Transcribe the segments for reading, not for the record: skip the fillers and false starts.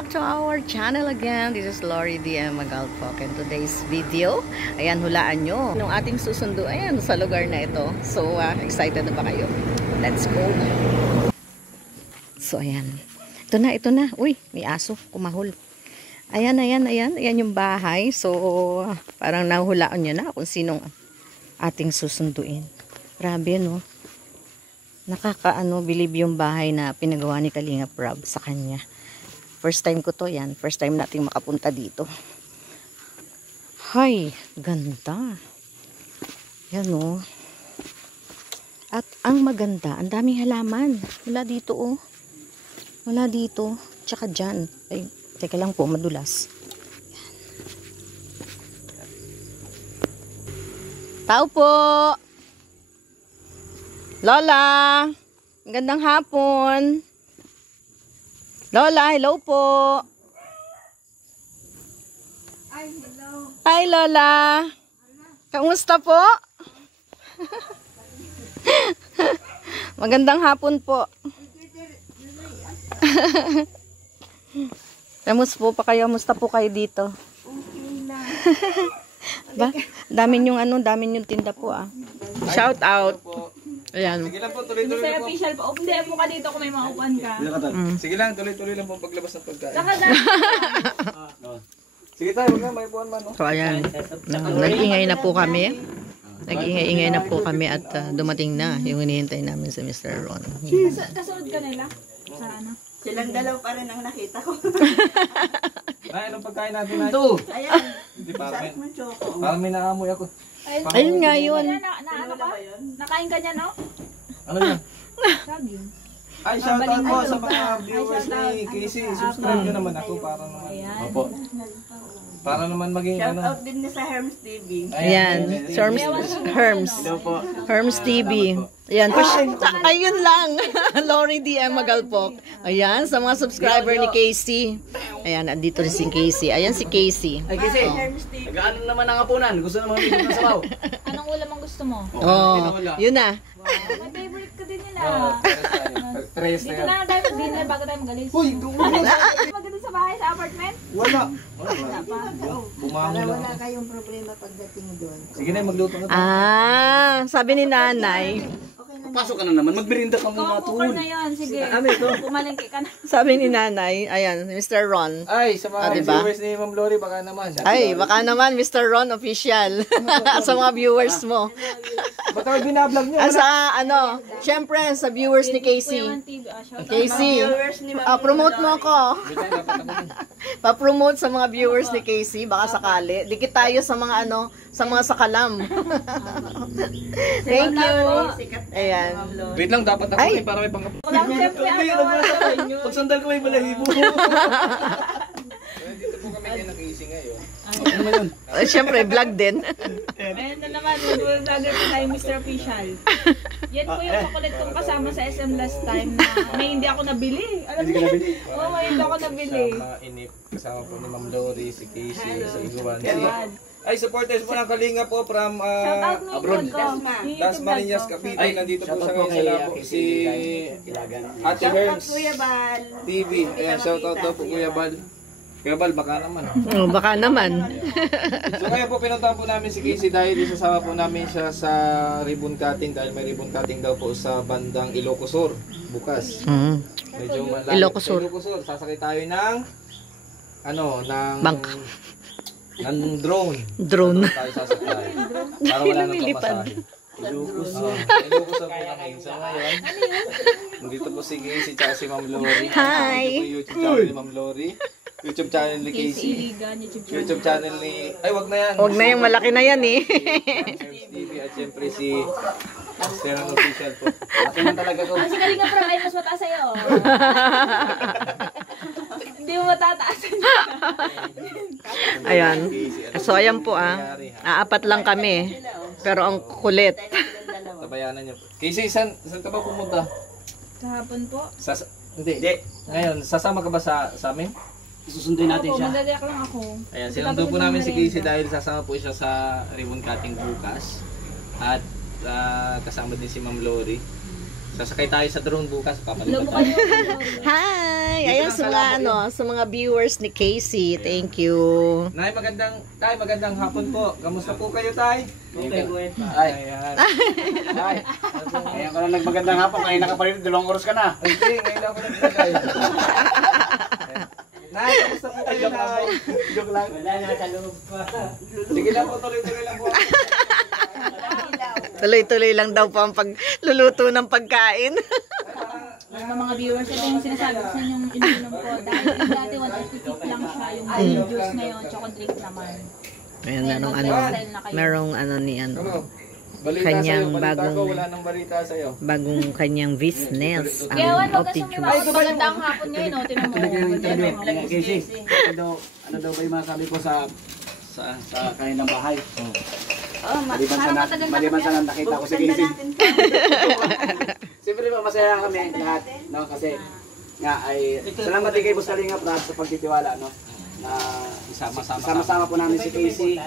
back to our channel again. This is Lori DM Magalpok, and today's video, ayan, hulaan nyo yung ating susundo, ayan, sa lugar na ito. So, excited na ba kayo? Let's go! So, ayan. Ito na. Uy, may aso, kumahol. Ayan yung bahay. So, parang nahulaan nyo na kung sinong ating susunduin. Grabe, no? Believe yung bahay na pinagawa ni Kalingap Rob sa kanya. First time ko to, yan. First time nating makapunta dito. Hay, ganda. Yan, oh. At ang maganda, ang daming halaman. Wala dito, oh. Wala dito. Tsaka dyan. Ay, teka lang po, madulas. Yan. Tao po! Lola! Magandang hapon! Lola, hello po! Ay, hello! Hi, Lola! Kamusta po? Magandang hapon po. Kamusta po kayo dito? Okay lang. Ba? Dami yung tinda po ah. Shout out. Ayan. Sige lang po, tuloy-tuloy lang po. Official po. Hindi po ka dito kung may maupuan ka. Sige lang, tuloy-tuloy lang po paglabas ng pagkain. Saka Sige tayo, huwag nga, may buwan man. So ayan. Nag-ingay na po kami. Nag-ingay na po kami at dumating na yung hinihintay namin si Mr. Ron. kasunod ka nila? Sa ano? Silang dalaw pa rin ang nakita ko. Ay, anong pagkain natin na? Ayan. Hindi, Sarap mo, Choco. parang may naamoy ako. Ayun nga yun. Ano ka? Nakain ka niya, no? Ano yan? Sabi. Ay, shoutout po sa mga viewers ni Casey. Subscribe nyo naman ako para naman. Ayan. Opo. Para naman maging Shout ano. out din niya sa Herms TV. Ayan. Herms TV. Ayan. Ayun lang. Lori DM Magalpok. Ayan. Sa mga subscriber ni Casey. Ayan. Andito rin si Casey. Ayan si Casey. Ay, kasi Herms TV. Nag-ano naman ang hapunan? Gusto naman ng mga sabaw. Anong ulam ang gusto mo? Oh, yun na. May favorite ka din nila. Tres na Dito yan. na tayo mag-dinner bago tayo magalis. Uy, doon. Maganda sa bahay, sa apartment? Wala. Wala pa. Bumangon Wala lang. kayong problema pagdating doon. Sige na, magluto ka. Sabi ni nanay. Pasok ka na naman. Magbirinda ka Ikaw muna ang cooker tol. na yun. Sige. Ano ito? Pumalengke ka na. Sabi ni nanay. Ayan, Mr. Ron. Ay, sa mga diba? viewers ni Ma'am Lori, baka naman. Ay, baka naman Mr. Ron official. Sa mga viewers mo. Ba't ako binablog niya? Syempre sa viewers ni Casey. Kuya TV. Shout out. Casey, Viewers ni Ma'am promote mo ako. Dapat ako. Pa-promote sa mga viewers ni Casey, baka sakali. Dikit tayo sa mga sa mga sakalam. Thank you. Ayan. Wait lang, dapat ako Ay. para may pang... Walang siyempre Pag sandal ko may balahibo. Dito po kami kayo ng Casey ngayon. Ano naman yun? Syempre, vlog din. Ayan na naman, mag-vlogger po tayo, Mr. Official. Yan po yung makulit kong kasama sa SM last time na may hindi ako nabili. Alam Hindi ka niyo? nabili? Oo, may hindi ako nabili. Kasama Inip, kasama po ni Ma'am Lori, si Casey, sa Iguan. Yan. Ay, supporters po ng Kalinga po from Shout out mo abroad. yung vlog ko. Dasma. Yung Las YouTube Marinas, vlog ko. Cavite. Nandito po siya ngayon sa labo. Si Ilagan. Ate Shout out Herms Kuya Bal. TV. Ayan, shoutout daw po Kuya Bal. Kuya Bal, baka naman. Baka naman. So ngayon po pinuntahan po namin si Casey dahil isasama po namin siya sa ribbon cutting dahil may ribbon cutting daw po sa bandang Ilocos Sur bukas. Medyo malayo. Ilocos Sur. Sa Ilocos Sur, sasakay tayo ng Bank. ng drone. Drone. Tayo sasakay. Para wala nang Lumilipad. pamasahe. Ilocos Sur po kami. So ngayon, nandito po si Casey tsaka si Ma'am Lori. Hi. Ito po yung YouTube channel ni Ma'am Lori. YouTube channel ni Casey Casey. Iligan, YouTube channel. YouTube channel ni... Ay, wag na yan. Huwag na yung malaki na yan eh. Herms TV at syempre si Sterang Official po. Ate man talaga ko. Si Kalinga Pro ay mas mataas sa'yo. Hindi mo matataasan. Ayan. So ayan po Aapat lang kami. Pero ang kulit. Tabayanan niyo po. Casey, saan ka ba pumunta? Kahapon po. Hindi. Ngayon, sasama ka ba sa amin? Susunduin natin Opo, siya. magdadyak lang ako. Ayan, sinundo po namin si Casey dahil sasama po siya sa ribbon cutting bukas. At kasama din si Ma'am Lori. Sasakay tayo sa drone bukas, papalitan Labo tayo. kayo. Hi! Dito Ayan lang sa sa mga, labo sa mga viewers ni Casey. Thank you. Nay, magandang hapon po. Kamusta po kayo, Tay? Okay, Ay, Ayan. ay. Kaya ka na nagmagandang hapon. Kaya ka pa rin, 2 oras ka na. Okay, ngayon ako naglagay. Nay, kamusta po kayo, Nay? Joke lang. Wala na sa loob pa. Sige lang po, tuloy-tuloy lang po. Tuloy-tuloy lang daw po ang pagluluto ng pagkain. Sa mga viewers, ito yung sinasabi ko sa inyong ininom ko. Dahil dati 150 lang siya, yung juice ngayon, choco drink naman. Ayan, merong ni ano, Ano? Balita Kanyang sa'yo, balita bagong- ko, wala nang balita sa'yo. bagong kanyang business. Kaya Ang wag Opti kasi Juice. magandang hapon ngayon, no? Tinan mo. Kaya Casey, ano daw ba yung masabi ko sa kanilang bahay? Maliban sa nakita ko si Casey. Siyempre ba masaya kami lahat, no? Kasi nga ay salamat din kay Boss Kalingap Brad sa pagtitiwala, no? Na sama-sama po namin si Casey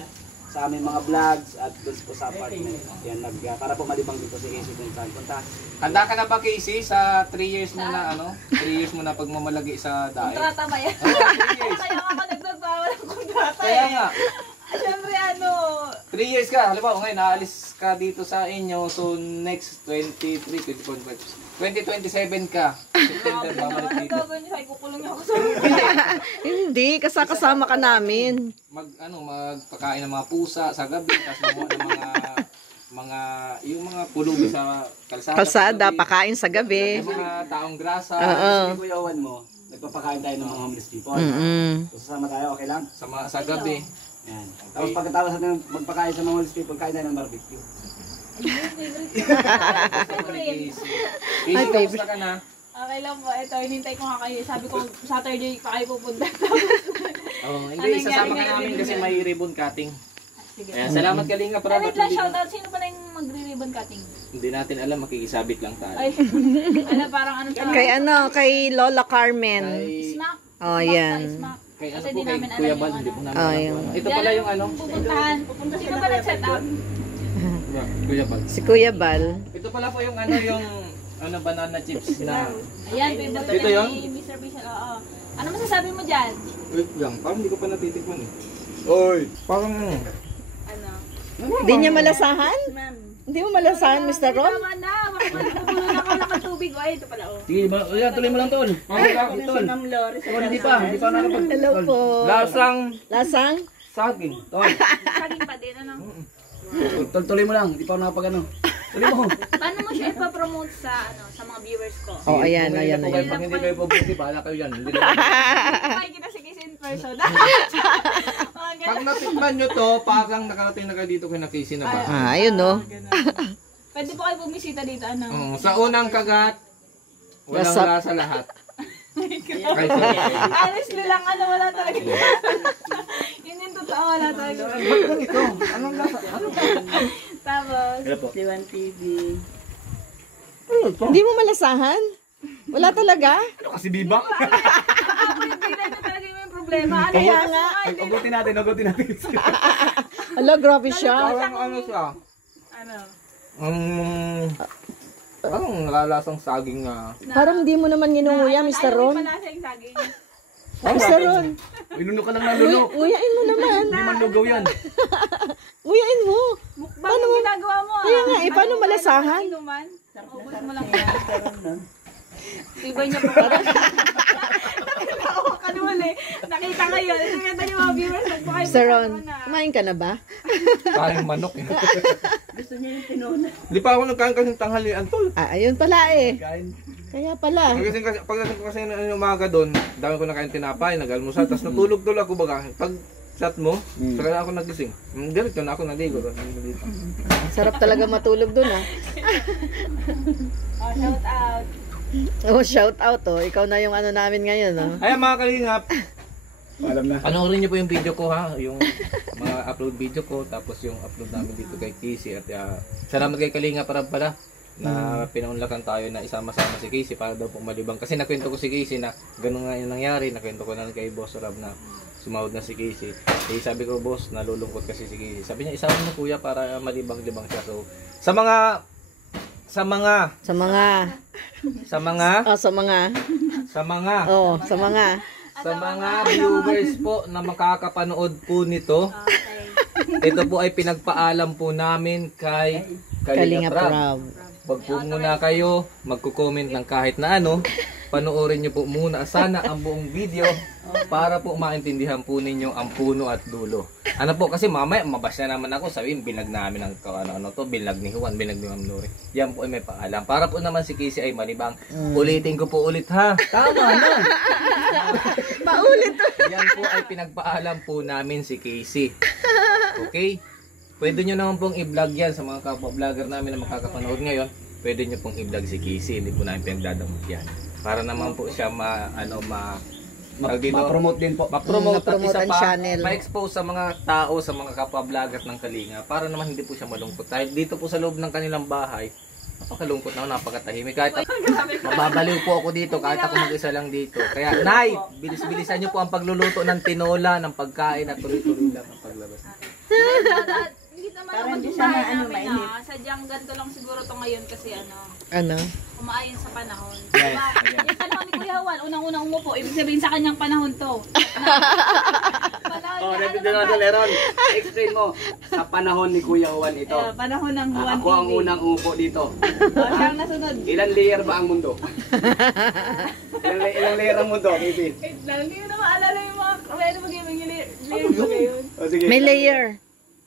sa aming mga vlogs at doon po sa apartment. Yan, para po malibang dito si Casey kung saan punta. Handa ka na ba, Casey, sa 3 years mo na, 3 years mo na pagmamalagi sa daet? Kontrata ba yan? 3 years. Kaya ako nagbabawal ng kontrata Kaya eh. nga, Siyempre 3 years ka. Halimbawa, ngayon, naalis ka dito sa inyo. So, next 23, 24, 2027 ka. September, babalik Ang dito. gagawin niyo, ay kukulong niyo ako sa Hindi, kasama ka namin. Magpakain ng mga pusa sa gabi, tapos mamuha ng yung mga pulubi sa kalsada. Kalsada, sa gabi, pakain sa gabi. yung mga taong grasa. Oo. Kasi Kuya Owen mo, nagpapakain tayo ng mga homeless people. Mm-mm. So, sasama tayo, okay lang? Sa gabi. Yan. Tapos pagkatapos natin magpakain sa mga homeless people, kain tayo ng barbecue. Casey, Ay, baby. kamusta ka na? Okay lang po, ito, hinintay ko nga kayo. Sabi ko, Saturday pa kayo pupunta. Oh, Ano hindi, sasama ka nangyari namin ngayon? kasi may ribbon cutting. Sige. Ayan, salamat Kalinga para Wait lang, shoutout. Sino pa na yung magre-ribbon cutting? Hindi natin alam, makikisabit lang tayo. Ay, ano, parang ano to? Kay Lola Carmen. Kay, Smack. Oh, Smack yan. tayo, smack. kay ano Kasi po, di kay namin alam Kuya yung Bal, ano. hindi po namin Oh, alam. yung- Ito pala yung ano, Pupuntahan. Sino ba nag-set up? Kuya Bal. Si Kuya Bal. Ito pala po yung ano banana chips na. Ayan, favorite Ito yun? ni Mr. Bishal. Oo. Ano masasabi mo dyan? Wait lang, parang hindi ko pa natitikman eh. Oy! Parang Ano? Hindi niya malasahan? Hindi mo malasahan, Mr. Ron? Tama na. Baka magulo na ako nakatubig. Ay, ito pala. Oh. Sige, tuloy mo lang, Tol. Tol. Ma'am Lori. Tol, hindi pa nakapag... Hello po. Lasang? Saging. Tol. Saging pa din, ano? Tol, tuloy mo lang. Hindi pa ako nakapag ano. Tuloy mo. Paano mo siya ipapromote sa mga viewers ko? Oh, ayan. Pag hindi kayo pabuti, bahala kayo yan. Hindi na- Ay, kita si Kiss in person. Mga Pag ganun. natikman nyo to, parang nakarating na kayo dito kay Nakisi na ba? Ayun, no? Pwede po kayo bumisita dito, ano? Oo, sa unang kagat, walang Lasap. lasa lahat. Ay, sorry. Honestly lang, ano, wala talaga. Yun yung totoo, wala talaga. Ba't ganito? Anong lasa? Tapos, Liwan TV. Hindi mo malasahan? Wala talaga? Kasi bibak. ako yung pinay na talaga yung problema. Ano Kaya yan? nga. Ugutin natin. Ala, grabe siya. Parang ano siya? Ano? Parang nalalasang saging nga. Parang hindi mo naman nginunguya, Mr. Ron. Ayaw yung saging. Mr. Ron, Inuno ka lang na luno. nguyain mo naman. Hindi man lugaw yan. Nguyain mo. Mukbang yung ginagawa mo. Kaya nga, paano malasahan? Inuman? Ubus mo lang yan. Tibay niya po. Nakita ko kanuman eh. Nakita kayo. Nakita niyo mga viewers. Nagpakayo. Mr. Ron, kumain ka na ba? Parang manok eh. Gusto niya yung tinuna. Di pa ako nagkain kasing tanghalian tol. Ayun pala eh. Kain. Kaya pala. Pagdating ko kasi ng umaga doon, dami ko nakain tinapay, nag-almusal, tapos natulog-tulog ako baga. Pag chat mo, saka na ako nagising. Galit na ako naligo. Sarap talaga matulog dun ah. Oh, shout out. Oh, shout out oh. Ikaw na yung ano namin ngayon oh. Ayan mga kalingap, Alam na. panoorin niyo po yung video ko ha, yung mga upload video ko, tapos yung upload namin dito kay Casey at salamat kay Kalinga para pala na pinaunlakan tayo na isama-sama si Casey para daw pong malibang. Kasi nakwento ko si Casey na ganun nga yung nangyari, nakwento ko na kay Boss Rob na sumahod na si Casey. Eh, sabi ko, boss, nalulungkot kasi si Casey. Sabi niya, isama mo kuya para malibang-libang siya. So, sa sa mga Sa mga, sa mga oh, sa mga, sa mga oh, sa mga. sa mga viewers po na makakapanood po nito. Ito po ay pinagpaalam po namin kay Kalinga Kalinga Prab. Prab. Wag po muna kayo magko-comment ng kahit na ano. Panoorin niyo po muna sana ang buong video para po maintindihan po ninyo ang puno at dulo. Ano po kasi mamaya mabasa naman ako, sabihin binag namin ang ano to, binag ni Juan, binag ni Ma'am Lori. Yan po ay may paalam. Para po naman si Casey ay malibang. Ulitin ko po ulit ha. Tama na. Paulit. Yan po ay pinagpaalam po namin si Casey. Okay? Pwede nyo naman pong i-vlog yan sa mga kapwa-vlogger namin na makakapanood ngayon. Pwede nyo pong i-vlog si Casey. Hindi po namin pinagdadamot yan. Para naman po siya Ma-promote din po. ma-promote at Ma-promote isa ang pa, channel. ma-expose sa mga tao, sa mga kapwa-vlogger ng Kalinga. Para naman hindi po siya malungkot. Dahil dito po sa loob ng kanilang bahay, napakalungkot na ako, napakatahimik. Kahit mababaliw po ako dito, kahit ako mag-isa lang dito. Kaya, Nay, bilis-bilisan nyo po ang pagluluto ng tinola, ng pagkain at tuloy-tuloy lang ang paglabas. Hindi naman Parang ako di yung siya bahay ano, namin mainit. sadyang ganito lang siguro to ngayon kasi Ano? umaayon sa panahon. Diba? Yung panahon ni Kuya Juan, unang-unang umupo, ibig sabihin sa kanyang panahon to. Panahon Oh, niya, dito na Leron. Explain mo sa panahon ni Kuya Juan ito. panahon ng Juan Ako ang TV. unang umupo dito. Siya ang nasunod. Ilan layer ba ang mundo? Ilang layer ang mundo, Casey? Wait lang, hindi ko na maalala yung mga, ano mag-ibig yung layer ba ngayon? O sige. May layer.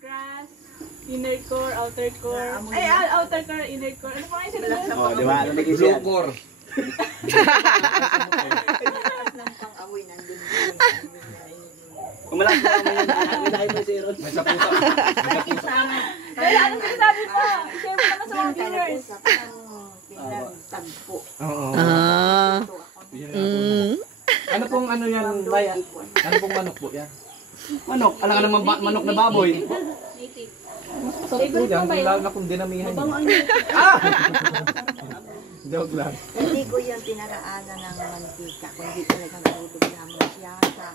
Grass, inner core, outer core. Ay, outer core, inner core. Ano pa nga yung sinunod? Oh, di ba? Ano ni Casey yan? Lukor. Pang-amoy nandun. Kumalas na naman yun. May tayo pa si Aaron. May sapusa. Kaya anong sinasabi mo? I-share mo naman sa mga viewers. Tagpo. Oo. Ah. Ano pong ano yan, Bay? Ano pong manok po yan? Manok. Alam ka naman manok na baboy. Native. Favorite yan, lalo na kung dinamihan niyo. Joke lang. Hindi ko yung pinaraanan ng mantika, kundi talagang tulog namin siya sa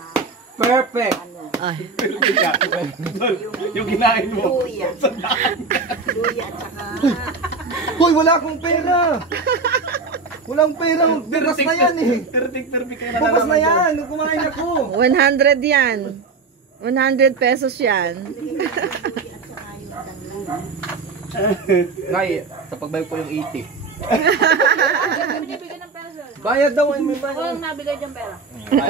Perfect! ano, Ay. Yung kinain mo. luya. Luya at saka Hoy, wala akong pera! Walang pera, bukas na yan eh! Perfect kayo Bukas na yan, nung kumain ako! 100 yan. 100 pesos yan. luya at saka yung tanglad. Nay, sa pagbayad ko yung 80. Binibigyan ng peso. Bayad daw, may bayad. Walang nabigay diyang pera.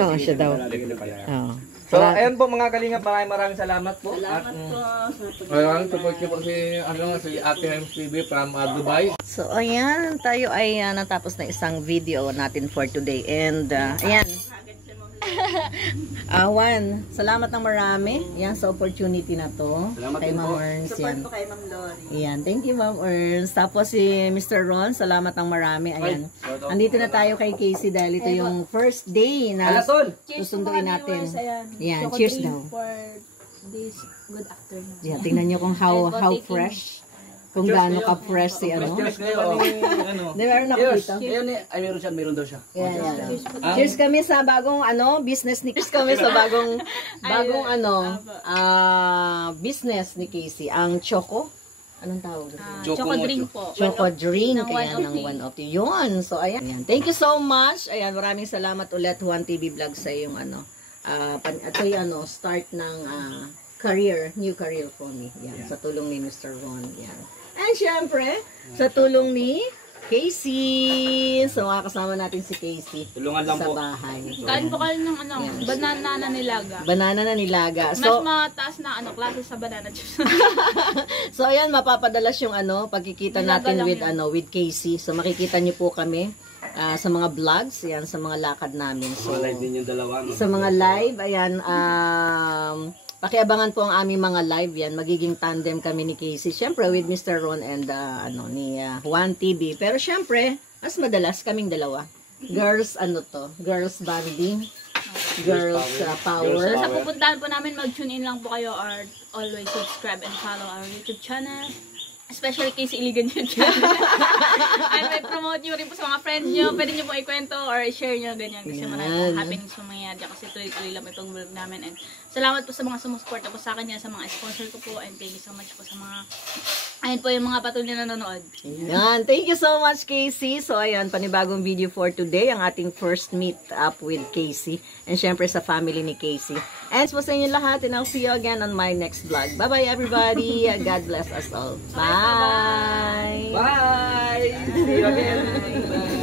Oo, siya daw. Oo. So, ayan po mga kalingap, maraming salamat po. Salamat po sa Ayan, support niyo po si Ate Hems TV from Dubai. So, ayan, tayo ay natapos na isang video natin for today. And, ayan. Juan, salamat ng marami. Yan, sa opportunity na to. Salamat Kay din Ma'am po. Ernst. support Yan. po kay Ma'am Lori. Ayan, thank you Ma'am Ernst. Tapos si Mr. Ron, salamat ng marami. Ayan. Andito na tayo kay Casey dahil ito yung first day na Alatol! susunduin natin. Ayan, Choco cheers drink daw. for this good afternoon. Ayan, tingnan nyo kung how fresh. Kung gaano ka fresh si ano. Cheers kayo. Di meron ako Cheers! dito. Ayun eh. Ay, meron daw siya. Ayan, ayan. Cheers kami sa bagong business ni Cheers kami sa bagong business ni Casey. Ang Choco. Anong tawag? Choco drink po. Choco drink. Ng Ayan, ng 1 of the yun. So, ayan. Thank you so much. Ayan, maraming salamat ulit Juan TV Vlog sa yung ito yung start ng new career for me. Yan, sa tulong ni Mr. Ron. Yan. And syempre, sa tulong ni Casey. So, makakasama natin si Casey Tulungan lang sa po. bahay. Kain po kayo ng banana na nilaga. Banana na nilaga. Mas So, mataas na klase sa banana juice. so ayan, mapapadalas yung pagkikita Nilaga natin lang with with Casey. So, makikita niyo po kami sa mga vlogs, yan, sa mga lakad namin. So, Live din yung dalawa. No? sa mga live, ayan, pakiabangan po ang aming mga live yan. Magiging tandem kami ni Casey. Siyempre, with Mr. Ron and ni Juan TV. Pero siyempre, mas madalas kaming dalawa. Girls, girls banding. Girls power. Sa pupuntahan po namin, mag-tune in lang po kayo or always subscribe and follow our YouTube channel. Especially Casey Iligan YouTube channel. And may promote nyo rin po sa mga friends nyo. Pwede nyo po ikwento or i-share nyo ganyan. Kasi maraming happenings po mangyayari dyan. Kasi tuloy-tuloy lang itong vlog namin. And salamat po sa mga sumusuporta po sa akin yan, sa mga sponsor ko po. And thank you so much po sa mga Ayun po yung mga patuloy na nanonood. Yan. Thank you so much, Casey. So, ayan, panibagong video for today. Ang ating first meet up with Casey. And syempre sa family ni Casey. And po sa inyo lahat. And I'll see you again on my next vlog. Bye-bye, everybody. God bless us all. Bye! Bye! See you again! Bye!